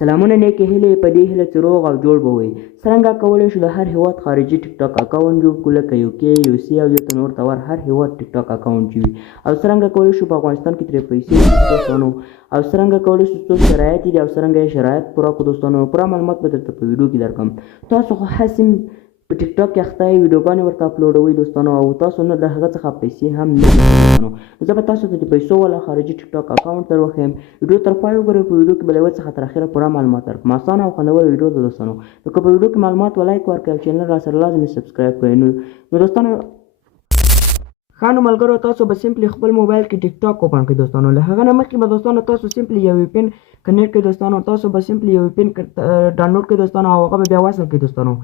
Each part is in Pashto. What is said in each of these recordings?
سلامونه نیکې هیلې په دې هیله چې روغ او جوړ به وئ. څرنګه کولی شو د هر هیواد خارجي ټیک ټاک اکاونټ جوړ کړو لکه UK USA او دلته نور تور هر هیواد ټیک ټاک اکاونټ وي او څرنګه کولی شو په افغانستان کې ترې پیسې واخیستو دوستانو او څرنګه کولی شو څو شرایط دي او څرنګه یې شرایط پوره کړو دوستانو. پوره معلومات به درته په ویډیو کې درکړم. تاسو خو هسې په ټیک ټاک کې اخته یې ویډیوګانې ورته اپلوډوئ دوستانو او تاسو نه د هغه څخه پیسې هم نه ګټئ دوستانو. زه به تاسو ته د پیسو والا خارجي ټیک ټاک اکاونټ در وښیم. ویډیو تر پای وګورئ. په ویډیو کې به له یوه څخه تر اخره پوره معلومات درکړم. اسانه او خوندوره ویډیو ده دوستانو. نو که په ویډیو کې معلومات ولایک ورکړئ او چینل راسره لازمي سبسکرایب کړئ. نو دوستانو ښه نو ملګرو تاسو به سمپلی خپل موبایل کې ټیک ټاک اوپن کړئ دوستانو. له هغه نه مخکې به دوستانو تاسو سمپلی یو VPN کنیکټ کړئ دوستانو. تاسو به سمپلی یو VPN ډاونلوډ کړئ دوستانو او هغه به بیا وصل کړئ دوستانو.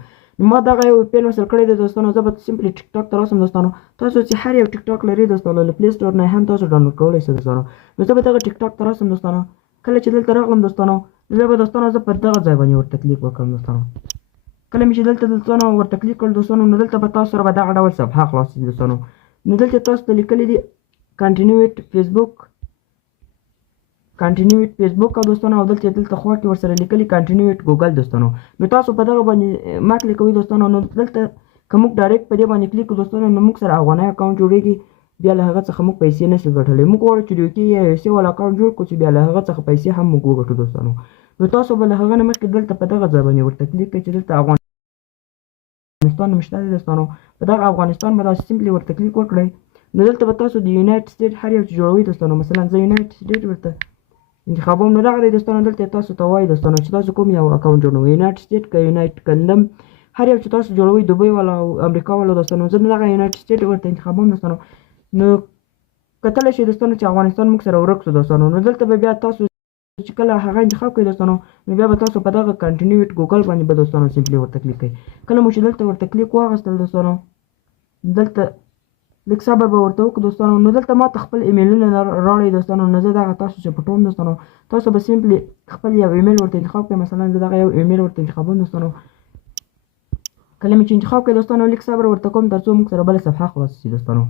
ما دغه یو VPN وصل کړی دی دوستانو. زه به سمپلی ټیک ټاک ته راسم دوستانو. تاسو چې هر یو ټیک ټاک لرئ دوستانو له پلی سټور نه هم تاسو ډاونلوډ کولی شئ دوستانو. نو زه به دغه ټیک ټاک ته راسم دوستانو. کله چې دلته راغلم دوستانو زه به دوستانو زه پر دغه ځای باندې ورته کلیک وکړم دوستانو. کله مې چې دلته دوستانو ورته کلیک کړل دوستانو نو دلته به تاسو سره به دغه ډول صفحه خلاص شي دوستانو. نو دلته تاسو ته لیکلي دي کنټینیوټ فیسبوک او دوستانو او دلته خوا کې ورسره لیکلي کنټینیوټ ګوګل دوستانو. نو تاسو په دغه باندې ما کلیک کوئ دوستانو. نو دلته که موږ ډایرکټ په دې باندې کلیک کړو دوستانو نو موږ سره افغانۍ اکاونټ جوړېږي. بیا له هغه څخه موږ پیسې نشو ګټلی. موږ غواړو چې د UK یا USA والا اکاونټ جوړ کړو چې بیا له هغه څخه پیسې هم موږ وګټو دوستانو. نو تاسو به له هغه نه مخکې دلته په دغه ځای باندې ورته کلیک کړئ چې دلته افغانستان نوم شته دی دوستانو. په دغه افغانستان به تاسو سمپلی ورته کلیک وکړئ. نو دلته به تاسو د یونایټډ سټیټ هر یو چې جوړوئ دوستانو. مثلا زه یونایټډ سټیټ ورته انتخابوم. نو دغه دی دوستانو. دلته تاسو ته وایي دوستانو چې تاسو کوم یو اکاونټ جوړوئ یونایټډ سټیټ که یونایټډ کندم هر یو چې تاسو جوړوئ دبۍ والا او امریکا والا دوستانو. زه دغه یونایټډ سټیټ ورته انتخابوم دوستانو. نو کتلی شئ دوستانو چې افغانستان موږ سره ورک شو دوستانو. نو دلته به بیا تاسو چې کله هغه انتخاب کړئ دوستانو نو بیا به تاسو په دغه کنټینیوټ ګوګل باندې به دوستانو سمپلی ورته کلیک کړئ. کله مو چې دلته ورته کلیک واخیستل دوستانو دلته لږ صبر به ورته وکړو دوستانو. نو دلته ما ته خپل ایمیلونه راوړئ دوستانو. نو زه دغه تاسو چې پټوم دوستانو. تاسو به سمپلی خپل یو ایمیل ورته انتخاب کړئ. مثلا زه دغه یو ایمیل ورته انتخابوم دوستانو. کله مې چې انتخاب کړئ دوستانو لږ صبر ورته کوم تر څو موږ سره بله صفحه خلاصه شي دوستانو.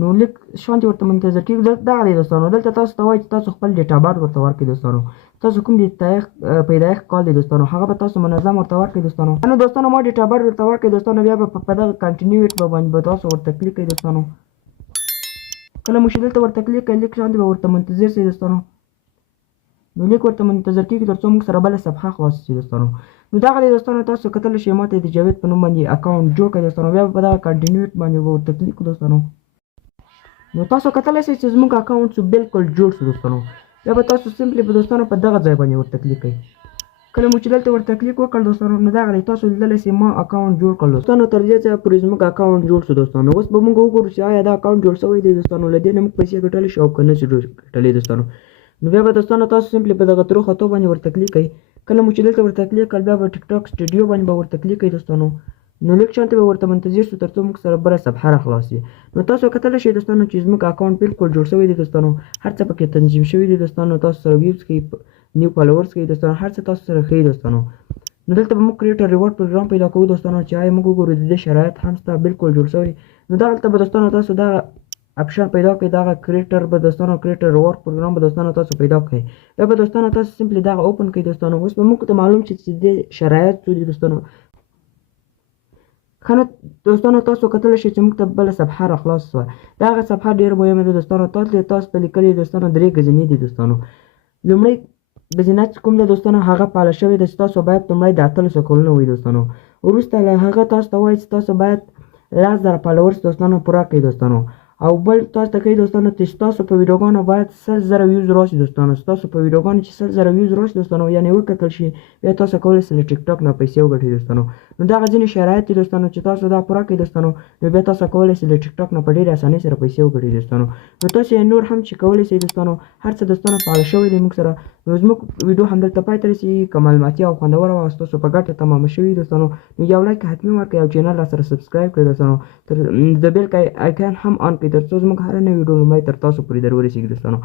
نو لږ شانتې ورته منتظر کېږو. دغه دی دوستانو. دلته تاسو ته وایي چې تاسو خپل ډیټا بارډ ورته ورکړئ دوستانو. تاسو کوم د پیدایښت کال دی دوستانو هغه به تاسو منظم ورته ورکړئ دوستانو. نو دوستانو ما ډیټا بارډ ورته ورکړئ دوستانو. بیا به په دغه کنټینیوټ باندې به تاسو ورته کلیک کړئ دوستانو. کله مو چې دلته ورته کلیک کړئ لږ شانتې به ورته منتظر شئ دوستانو. نو لږ ورته منتظر کېږي تر څو موږ سره بله صفحه خلاصه شي دوستانو. نو دغه دی دوستانو. تاسو کتلی شئ ما ته د جاوید په نوم باندې اکاونټ جوړ کړئ دوستانو. بیا په دغه کنټینیوټ باندې به ورته کلیک کړو دوستانو. نو تاسو کتلی شئ چې زموږ اکاونټ شو بالکل جوړ شو دوستانو. بیا به تاسو سمپلی په دوستانو په دغه ځای باندې ورته کلیک کړئ. کله مو چې دلته ورته کلیک وکړ دوستانو نو دغه دی تاسو لیدلی شئ ما اکاونټ جوړ کړل دوستانو. تر دې ځایه پورې زموږ اکاونټ جوړ شو دوستانو. اوس به موږ وګورو چې آیا دا اکاونټ جوړ شوی دی دوستانو. له دې نه موږ پیسې ګټلی شو او که نه شو ګټلی دوستانو. نو بیا به دوستانو تاسو سمپلی په دغه ترو خطو باندې ورته کلیک کړئ. کله مو چې دلته ورته کلیک کړل بیا به ټیک ټاک سټوډیو باندې به ورته کلیک کړئ دوستانو. نو لږ شانتې به ورته منتظر شو تر څو موږ سره بله صفحه راخلاص شي. نو تاسو کتلی شئ دوستانو چې زموږ اکاونټ بالکل جوړ شوی دی دوستانو. هر څه پکې تنظیم شوي دي دوستانو. تاسو سره ویوز کوي نیو فالورز کوي دوستانو. هر څه تاسو سره ښیي دوستانو. نو دلته به موږ کریټر ریوارډ پروګرام پیدا کوو دوستانو چې آیا موږ وګورو د دې شرایط هم شته بالکل جوړ شوی. نو دلته به دوستانو تاسو دغه اپشن پیدا کړئ. دغه کریټر به دوستانو کریټر ریوارډ پروګرام به دوستانو تاسو پیدا کړئ. بیا به دوستانو تاسو سمپلی دغه اوپن کړئ دوستانو. اوس به موږ ته معلوم شي چې دې شرایط څه دي دوستانو. ښه نو دوستانو تاسو کتلی شئ چې موږ ته بله صفحه راخلاص شوه. دغه صفحه ډېره مهمه ده دوستانو. تاسو ته لیکلي دوستانو 3 ګزینې دي دوستانو. لومړی ګزینه چې کوم ده دوستانو هغه فعاله شوې ده چې تاسو باید لومړی د 800 کلونه وي دوستانو. وروسته له هغه تاسو ته وایي چې تاسو باید 10,000 فالورز دوستانو پوره کړئ دوستانو. او بل تاسو ته کوي دوستانو چې ستاسو په ویډیوګانو باید 100,000 ویوز راشي دوستانو. ستاسو په ویډیوګانو چې 100,000 ویوز راشي دوستانو یعنې وکتل شي بیا تاسو کولی شئ له ټیک ټاک نه پیسې وګټئ دوستانو. نو دغه ځینې شرایط دي دوستانو چې تاسو دا پوره کړئ دوستانو نو بیا تاسو کولی شئ له ټیک ټاک نه په ډېرې اسانۍ سره پیسې وګټئ دوستانو. نو تاسو یې نور هم چې کولی شئ دوستانو. هر څه دوستانو فعال شوی دی موږ سره. نو زموږ ویډیو همدلته پای ته رسېږي. که معلوماتي او خوندوره وه او ستاسو په ګټه تمامه شوې دوستانو نو یو لایک حتمي ورکړئ او چینل راسره سبسکرایب کړئ دوستانو. د بیل آیکن هم آن کړئ تر څو زموږ هره نوې ویډیو لومړی تر تاسو پورې در ورسېږي دوستانو.